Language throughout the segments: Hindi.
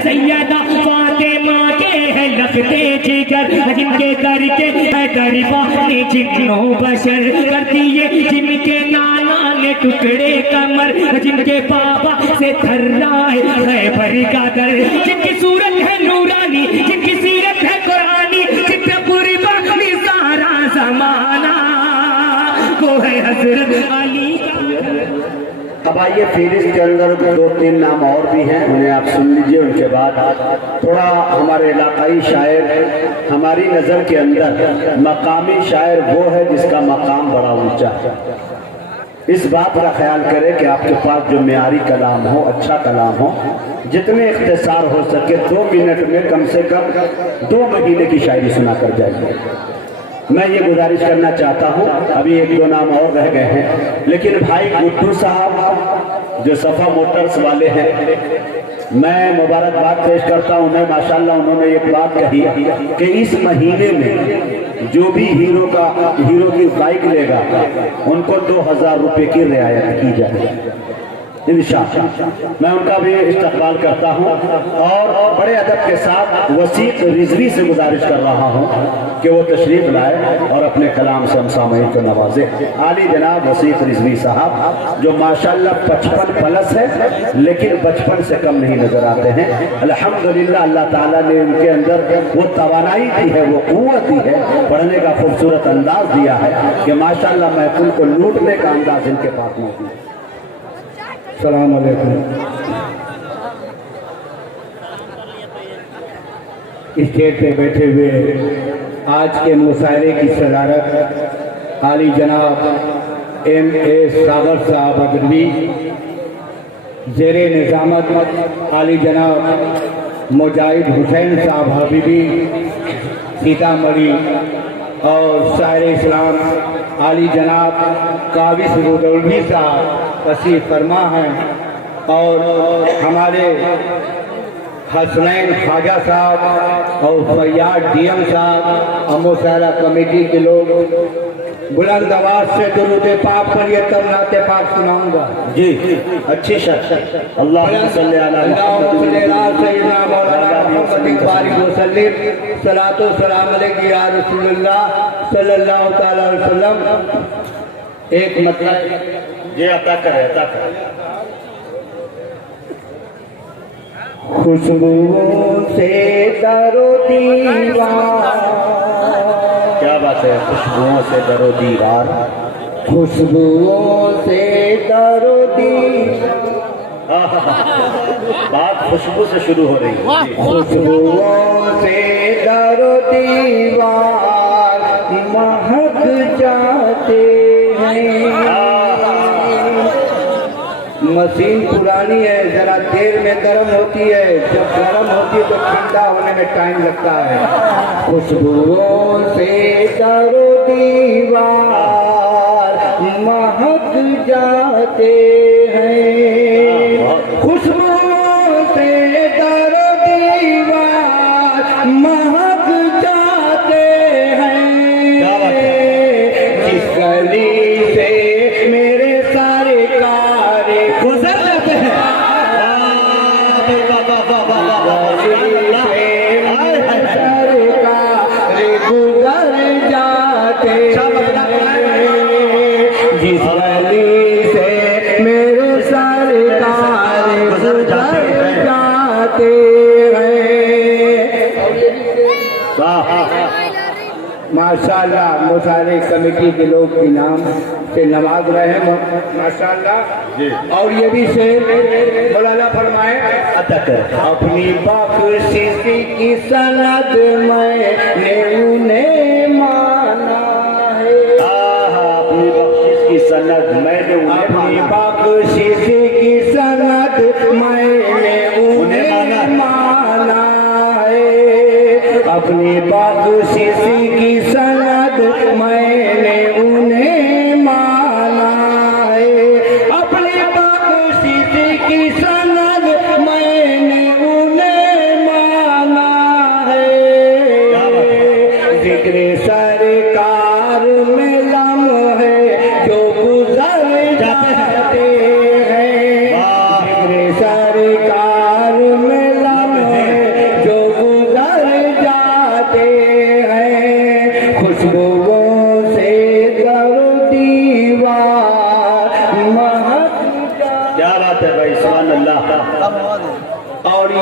सैयदा फातिमा के है लगते जिगर, जिनके करके है दरबानी जिन्नो बशर कर दिए, जिनके नाना ने टुकड़े कमर, जिनके बाबा से थर्रा है भरी का दर, जिनकी सूरत है नूरानी, जिनकी सीरत है कुरानी, जितने पूरी बाकी सारा जमाना को है हजरत अली। अब आइए फेरिस्त के अंदर 2-3 नाम और भी हैं, उन्हें आप सुन लीजिए। उनके बाद थोड़ा हमारे इलाकाई शायर, हमारी नज़र के अंदर मकामी शायर वो है जिसका मकाम बड़ा ऊंचा है। इस बात का ख्याल करें कि आपके पास जो मेयारी कलाम हो, अच्छा कलाम हो, जितने इख्तिसार हो सके 2 मिनट में कम से कम 2 महीने की शायरी सुना कर जाइए। मैं ये गुजारिश करना चाहता हूँ। अभी 1-2 नाम और रह गए हैं, लेकिन भाई गुड्डू साहब जो सफ़ा मोटर्स वाले हैं, मैं मुबारकबाद पेश करता हूँ उन्हें। माशाल्लाह उन्होंने एक बात कही कि इस महीने में जो भी हीरो की बाइक लेगा उनको 2000 रुपये की रियायत की जाए इंशाअल्लाह। मैं उनका भी इस्तकबाल करता हूँ और बड़े अदब के साथ वसीक रिजवी से गुजारिश कर रहा हूँ कि वो तशरीफ लाए और अपने कलाम से हम सामईन को नवाजे। आली जनाब वसीक रिजवी साहब जो माशाल्लाह 55 प्लस है लेकिन बचपन से कम नहीं नजर आते हैं। अल्हम्दुलिल्लाह अल्लाह ताला ने उनके अंदर वो तवानाई दी है, वो कुव्वत दी है, पढ़ने का खूबसूरत अंदाज दिया है कि माशाल्लाह महफिल को लूटने का अंदाज इनके पास मौजूद है। सलाम अलैकुम। स्टेज पे बैठे हुए आज के मुशायरे की सदारत आली जनाब M.A. सागर साहब अगरवी, ज़ेरे निज़ामत आली जनाब मुजाहिद हुसैन साहब हबीबी सीतामढ़ी, और शायर इस्लाम आली जनाब काबिस रुदौलवी साहब तशरीफ फरमा हैं, और हमारे हसनैन ख्वाजा साहब और फैयाद DM साहब और मुशायरा कमेटी के लोग। बुलंद आवाज से दुरूद पाक पर ये तब नाते पाक सुनाऊंगा जी। अच्छी शर्त अल्लाह सलातो सलाम अलैहि या रसूलुल्लाह सल्लल्लाहु तआला अलैहि वसल्लम। एक मतलब ये अता करे खुशबुओं से दरो दीवार, क्या बात है, खुशबुओं से दरो दीवार, खुशबुओं से दरो दीवार, बात खुशबू से शुरू हो रही है। खुशबुओं से दरो दीवार महक जाते हैं। मशीन पुरानी है, जरा देर में गर्म होती है, जब गर्म होती है तो ठंडा होने में टाइम लगता है। खुशबुओं से दरो दीवार महक जाते हैं, खुशबुओं से दरो दीवार महक जाते हैं। जिस गली से मेरे सारे कारे गुजर जाते हैं, गुजर जाते जिस गली से मेरे सारे कारे गुजर जाते हैं। माशाल्लाह मुशायरे कमेटी के लोग इनाम से नवाज रहे हैं माशाल्लाह। और ये भी शेर मौलाना फरमाए, अपनी बख्शिश की सनद मैंने उन्हें माना है, अपनी बख्शिश की सनद मैंने अपनी बख्शिश की सनद मैंने उन्हें माना है, अपनी बख्शिश की सनद मैंने उन्हें माना है, अपनी बख्शिश की सनद मैंने उन्हें माना है। जिक्र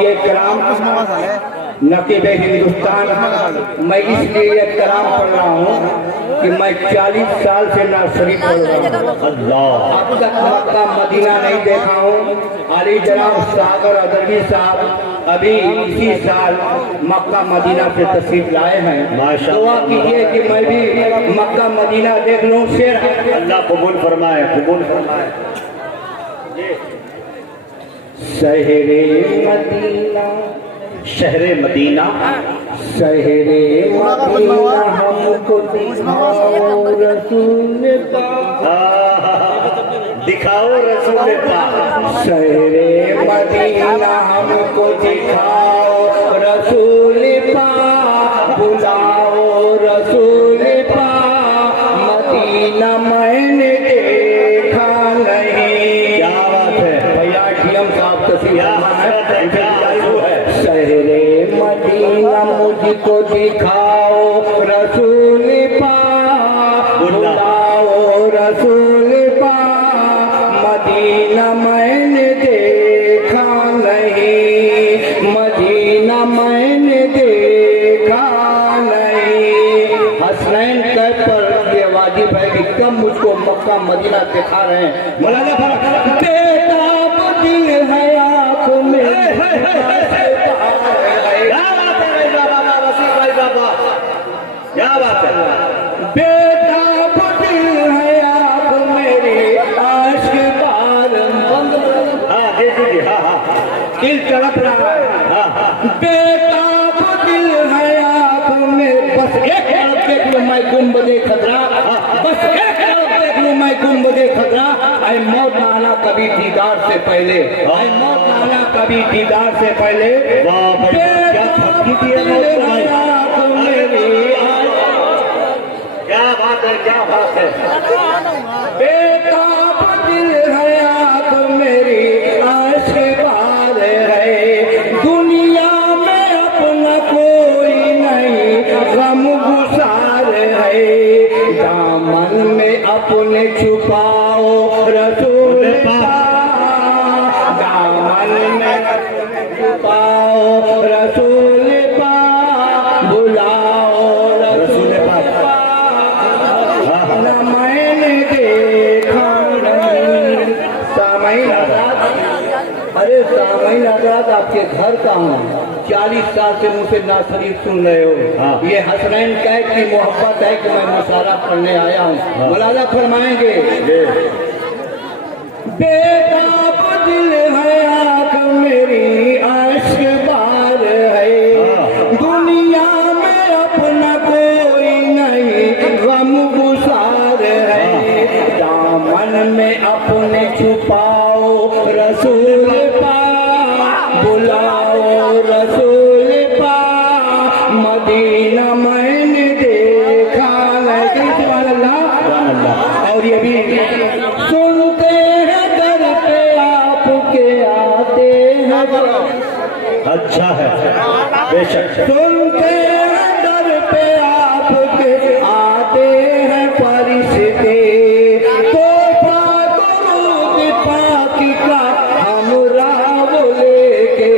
ये कलाम नकीब हिंदुस्तान, मैं इसलिए ये कलाम पढ़ रहा हूँ कि मैं 40 साल से नर्सरी पढ़ रहा हूँ। अल्लाह, अब तक मक्का मदीना नहीं देखा हूँ। अली जनाब सागर अदरबी साहब अभी इसी साल मक्का मदीना से तशरीफ लाए हैं। माशाअल्लाह। दुआ कीजिए कि मैं भी मक्का मदीना देख लूँ। शेर अल्लाह कबूल फरमाए, कबूल फरमाए। शहरे मदीना, शहरे मदीना, शहरे मदीना हमको दिखाओ रसूल पाक, दिखाओ रसूल पाक। शहरे मदीना हमको दिखाओ रसूल पाक, बुलाओ रसूल पाक, मदीना मैंने देखा नहीं। क्या बात है भैया डीएम साहब तस्वीर क्या हसरत है, क्या आरज़ू है। शहरे मदीना मुझको दिखाओ रसूल पाक, बुलाओ रसूल पाक, मदीना मैंने देखा नहीं, मदीना मैंने देखा नहीं। हसनैन कह पर ये वाजिब है कि कब मुझको मक्का मदीना दिखा रहे हैं। मौलाना बेताब दिल है आँख में, क्या बात है, बेताब दिल है आँख मेरी, आशिक बार हाँ जी जी जी, हाँ हाँ दिल तड़प रहा है। हाँ, बेताब दिल है आँख में, बस एक तरफ देख लो मैं गुंबदे खतरा, बस एक तरफ देख लो मैं गुंबदे खतरा। ऐ मौत ना आना कभी दीदार से पहले, ऐ मौत ना आना कभी दीदार से पहले। वाह भाई, क्या धमकी दी है मौत को भाई। क्या बात है, क्या बात है। बेताब दिल है आँख मेरी, आशिक बार है, दुनिया में अपना कोई नहीं, गम गुसार है, दामन में अपने छुपाओ रसूल पाक, दामन में अपने छुपाओ रसूल पाक, बुलाओ रसूल पाक, न मैंने देखा नहीं। सामईन आजाद, अरे सामईन आजाद आपके घर का हूँ, 40 साल से मुझसे ना शरीफ सुन रहे हो। हाँ। ये हसनैन कैद की मोहब्बत है कि मैं मुशारा पढ़ने आया हूँ। मौलाना फरमाएंगे बेताब दिल है आँख मेरी, आशिक बार है, दुनिया में अपना कोई नहीं, गम गुसार है, दामन में अपने छुपाओ रसूल पाक, बुलाओ रसूल पाक, मदीना मैंने देखा नहीं। सुभान अल्लाह। और ये भी सुनते हैं दर पे आपके आते हैं, अच्छा है, बेशक। सुनते हैं दर पे आपके आते हैं फरिश्ते, तोहफा दुरूद पाक का हमरा वो लेके,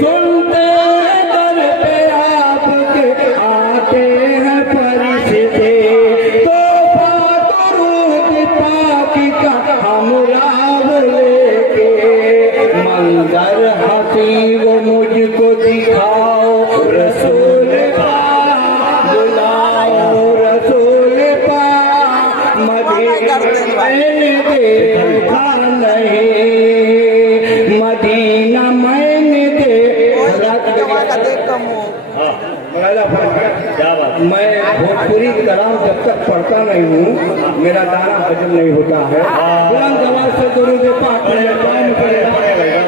सुनते हैं दर पे आपके आते हैं फरिश्ते, तोहफा दुरूद पाक का हमरा वो लेके, मंजर हंसी वो मुझको दिखाओ रसूल पाक, बुलाओ रसूल पाक, मदीना मैंने देखा नहीं, मदीना मैंने देखा। क्या बात, मैं भोजपुरी कलाम जब तक पढ़ता नहीं हूँ मेरा गाना हजम नहीं होता है। बुलंद आवाज से दुरूद पाक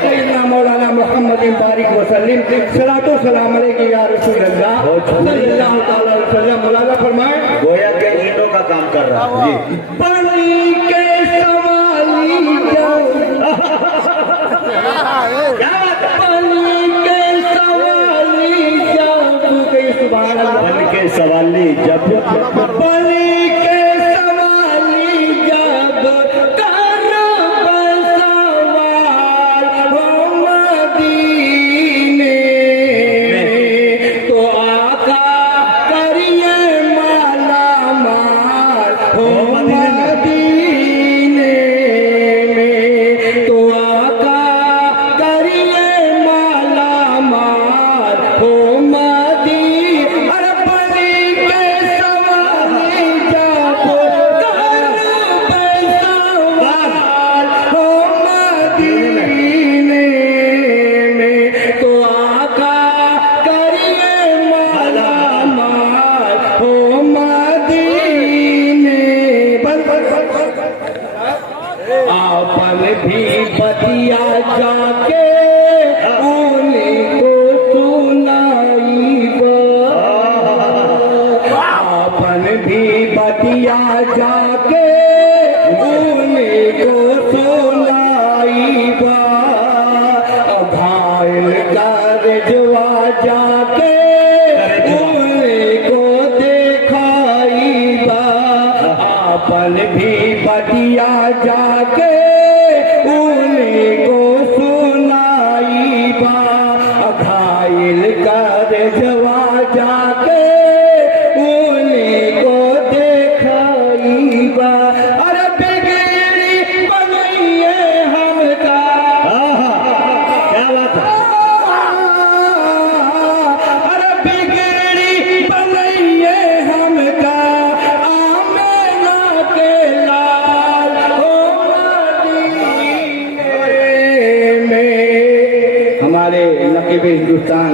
सैयदना मौलाना मोहम्मद बारिक वसल्लम, सलातो सलाम अलैहि या रसूल अल्लाह सल्लल्लाहु तआला अलैहि वसल्लम। मौलाना फरमाए गोया के ईंटों का काम कर रहा है जी। बनी के सवाली जाओ, क्या बात है, बनी के सवाली जाओ, के सुभान अल्लाह, बन के सवाली जब बनी के सवाली जब कर बसवार हो मदीना जाके उनको देखाई बा, आपन भी बतिया जाके उनको सुनाई बा, घायल कर जवा जाके उनको देखाई बा। अरे बिगड़ी बनइए हमका, क्या बात है। अरे बिगड़ी बनइए हमका, आमेना के लाल हो मदीने में। हमारे नकीब हिंदुस्तान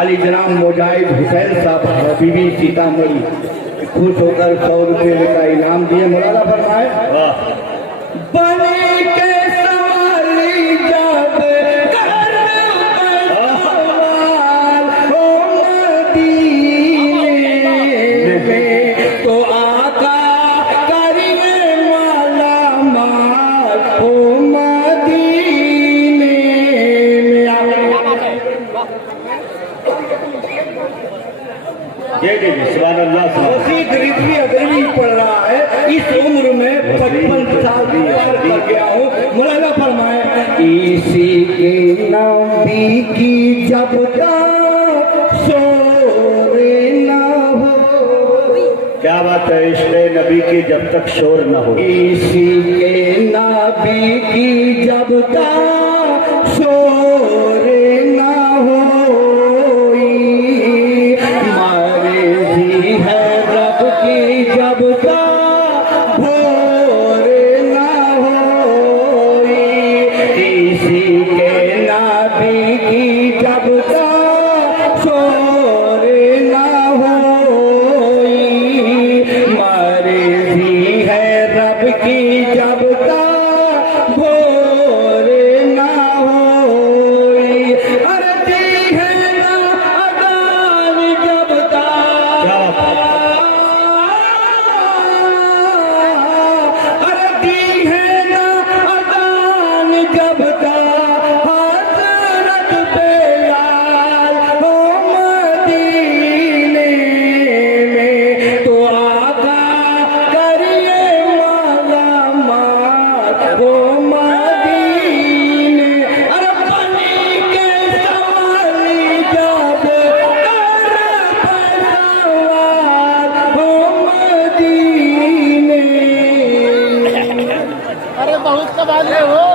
अली जनाब मुजाहिद हुसैन साहब बीबी सीतामढ़ी खुश होकर 100 रुपये का इनाम दिए। मौलाना फरमाए, वाह, बने के सवाली जब कर सवाल हो मदीने में, तो आका करिए माला माल हो मदीने में। ये सुभान अल्लाह, सुभान उसी गरीबी अदरवी पढ़ रहा है। इस उम्र में 55 साल कर गया हूँ। मौलाना फरमाए, इसी के नबी की जब तक शोरे न हो, क्या बात है। इश्क़ नबी की जब तक शोर न हो, इसी के नबी की जब तक शोरे न हो, मर्ज़ी है रब की जब तक भोर न होई, इसी के नबी की जब तक शोर न होई, मर्ज़ी है रब की जब तक भोर न होई। अरे दी है ना अदान जब तक, अरे दी है ना अदान जब तक हज़रत बेलाल हो मदीने में, तो आका करिए माला माल हो मदीने। अरे बनी के सवाली जब कर सवाल हो मदीने। अरे बहुत कमाल है वो।